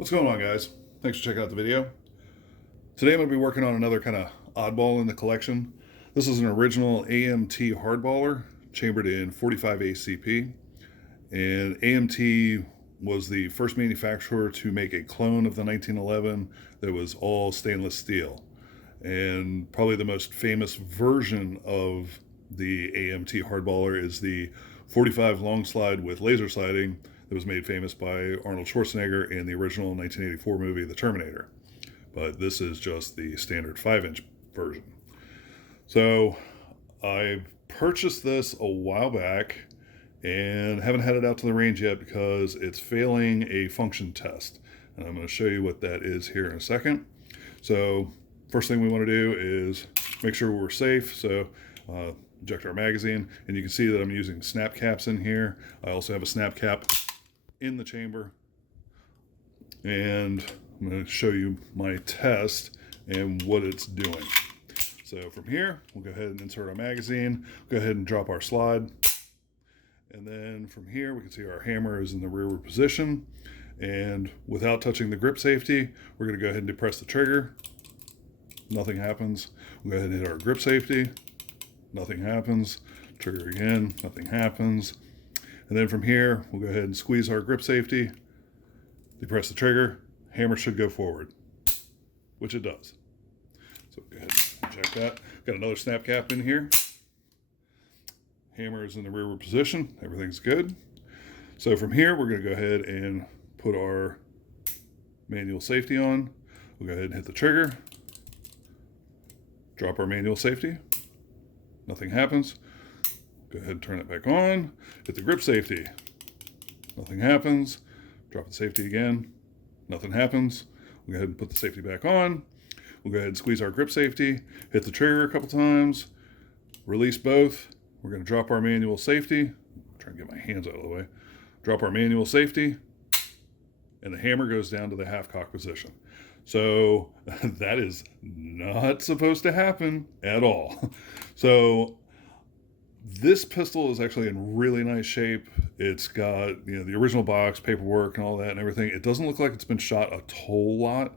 What's going on, guys? Thanks for checking out the video. Today I'm going to be working on another kind of oddball in the collection. This is an original AMT Hardballer chambered in 45 ACP, and AMT was the first manufacturer to make a clone of the 1911 that was all stainless steel. And probably the most famous version of the AMT Hardballer is the 45 long slide with laser sliding that was made famous by Arnold Schwarzenegger in the original 1984 movie The Terminator. But this is just the standard 5-inch version. So I purchased this a while back and haven't had it out to the range yet because it's failing a function test. And I'm going to show you what that is here in a second. So first thing we want to do is make sure we're safe. So eject our magazine, and you can see that I'm using snap caps in here. I also have a snap cap in the chamber, and I'm going to show you my test and what it's doing. So from here, we'll go ahead and insert our magazine, go ahead and drop our slide, and then from here we can see our hammer is in the rearward position, and without touching the grip safety, we're going to go ahead and depress the trigger. Nothing happens. We'll go ahead and hit our grip safety. Nothing happens. Trigger again. Nothing happens. And then from here, we'll go ahead and squeeze our grip safety, depress the trigger, hammer should go forward, which it does. So go ahead and check that. Got another snap cap in here. Hammer is in the rearward position. Everything's good. So from here, we're going to go ahead and put our manual safety on. We'll go ahead and hit the trigger. Drop our manual safety. Nothing happens. Go ahead and turn it back on. Hit the grip safety. Nothing happens. Drop the safety again. Nothing happens. We'll go ahead and put the safety back on. We'll go ahead and squeeze our grip safety. Hit the trigger a couple times. Release both. We're going to drop our manual safety. Try and get my hands out of the way. Drop our manual safety. And the hammer goes down to the half cock position. So that is not supposed to happen at all. So this pistol is actually in really nice shape. It's got, the original box, paperwork and all that and everything. It doesn't look like it's been shot a whole lot.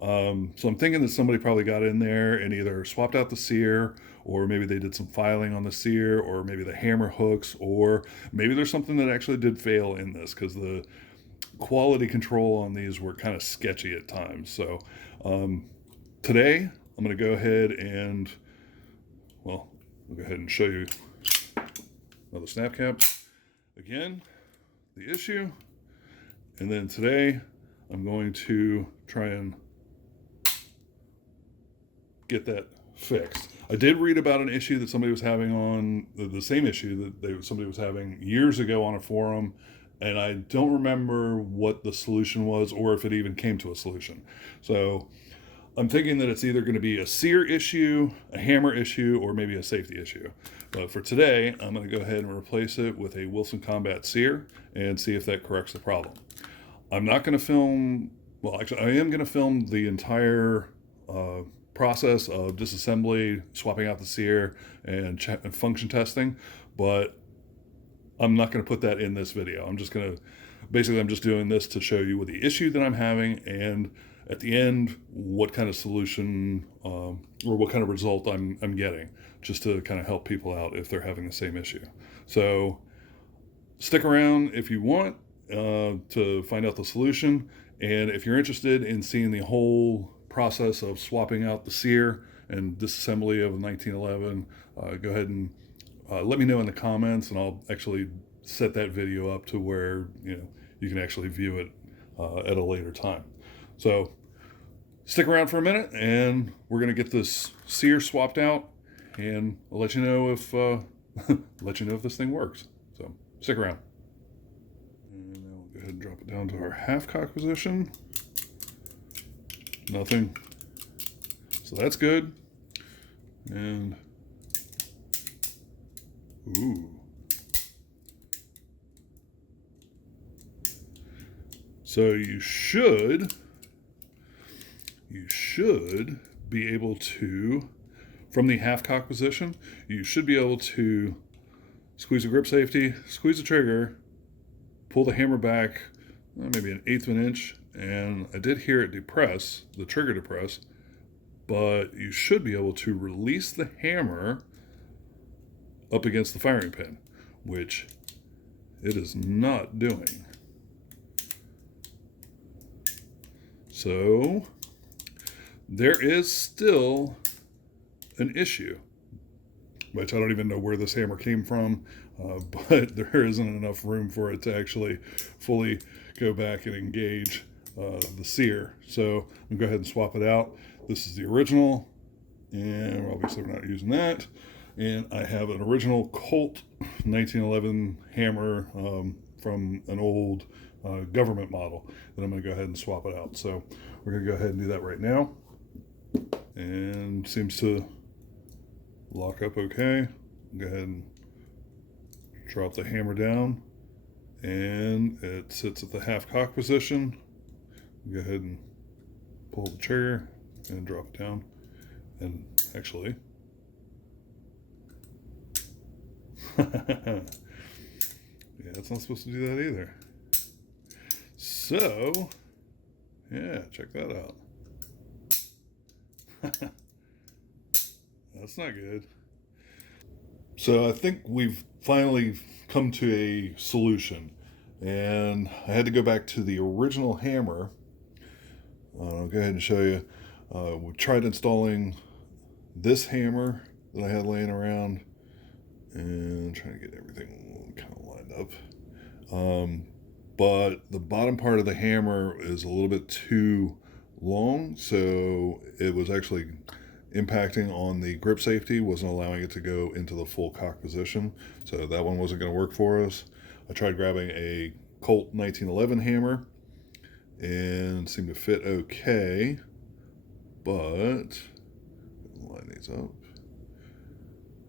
So I'm thinking that somebody probably got in there and either swapped out the sear, or maybe they did some filing on the sear, or maybe the hammer hooks, or maybe there's something that actually did fail in this because the quality control on these were kind of sketchy at times. So today I'm going to go ahead and, we'll go ahead and show you another snap cap. Again, the issue. And then today I'm going to try and get that fixed. I did read about an issue that somebody was having on the same issue that somebody was having years ago on a forum, and I don't remember what the solution was or if it even came to a solution. So I'm thinking that it's either going to be a sear issue, a hammer issue, or maybe a safety issue. But for today, I'm going to go ahead and replace it with a Wilson Combat sear and see if that corrects the problem. I'm not going to film, well, actually, I am going to film the entire process of disassembly, swapping out the sear, and function testing, but I'm not going to put that in this video. I'm just doing this to show you what the issue that I'm having, and at the end, what kind of solution or what kind of result I'm getting, just to kind of help people out if they're having the same issue. So stick around if you want to find out the solution, and if you're interested in seeing the whole process of swapping out the sear and disassembly of the 1911, go ahead and let me know in the comments, and I'll actually set that video up to where you can actually view it at a later time. So stick around for a minute, and we're going to get this sear swapped out, and I'll let you know if if this thing works. So stick around. And now we'll go ahead and drop it down to our half cock position. Nothing. So that's good. And ooh. So you should be able to, from the half cock position, you should be able to squeeze the grip safety, squeeze the trigger, pull the hammer back maybe 1/8 of an inch, and I did hear it depress, the trigger depress, but you should be able to release the hammer up against the firing pin, which it is not doing. So there is still an issue, which I don't even know where this hammer came from, but there isn't enough room for it to actually fully go back and engage the sear. So I'm gonna go ahead and swap it out. This is the original, and obviously we're not using that. And I have an original Colt 1911 hammer from an old government model that I'm going to go ahead and swap it out. So we're going to go ahead and do that right now. And seems to lock up okay. Go ahead and drop the hammer down, and it sits at the half cock position. Go ahead and pull the trigger and drop it down. And actually, yeah, it's not supposed to do that either. So, yeah, check that out. That's not good. So I think we've finally come to a solution, and I had to go back to the original hammer. I'll go ahead and show you. We tried installing this hammer that I had laying around, and trying to get everything kind of lined up. But the bottom part of the hammer is a little bit too long, so it was actually impacting on the grip safety, wasn't allowing it to go into the full cock position. So that one wasn't going to work for us. I tried grabbing a Colt 1911 hammer and seemed to fit okay, but line these up.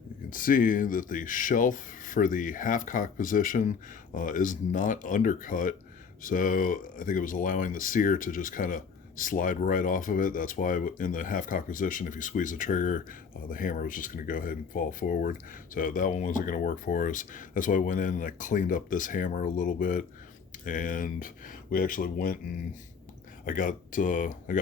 You can see that the shelf for the half cock position is not undercut, so I think it was allowing the sear to just kind of slide right off of it. That's why in the half cock position, if you squeeze the trigger, the hammer was just going to go ahead and fall forward. So that one wasn't going to work for us. That's why I went in and I cleaned up this hammer a little bit, and we actually went and I got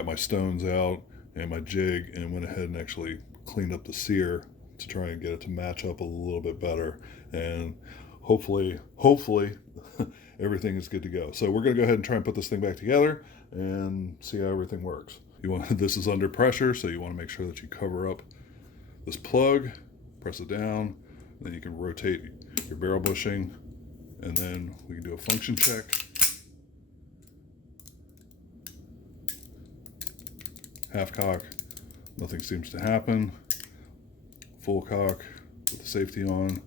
my stones out and my jig and went ahead and actually cleaned up the sear to try and get it to match up a little bit better, and hopefully everything is good to go. So we're going to go ahead and try and put this thing back together and see how everything works. This is under pressure, so you want to make sure that you cover up this plug, press it down, then you can rotate your barrel bushing, and then we can do a function check. Half cock, nothing seems to happen. Full cock with the safety on,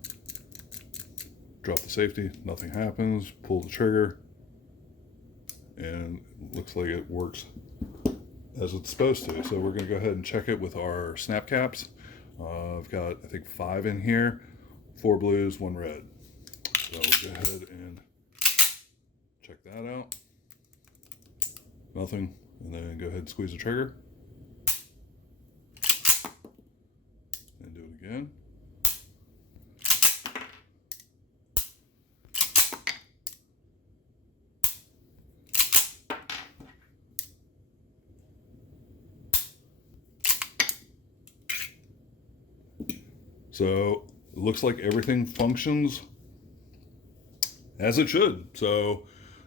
drop the safety, nothing happens. Pull the trigger, and it looks like it works as it's supposed to. So we're going to go ahead and check it with our snap caps. I've got, I think, 5 in here, 4 blues, 1 red. So we'll go ahead and check that out. Nothing. And then go ahead and squeeze the trigger. And do it again. So it looks like everything functions as it should. So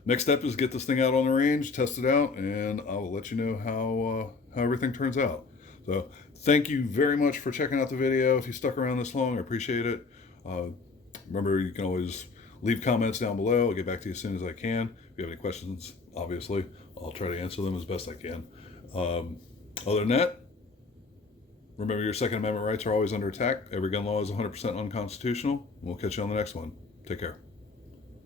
next step is get this thing out on the range, test it out, and I'll let you know how everything turns out. So thank you very much for checking out the video. If you stuck around this long, I appreciate it. Remember, you can always leave comments down below. I'll get back to you as soon as I can. If you have any questions, obviously, I'll try to answer them as best I can. Other than that, remember, your Second Amendment rights are always under attack. Every gun law is 100% unconstitutional. We'll catch you on the next one. Take care.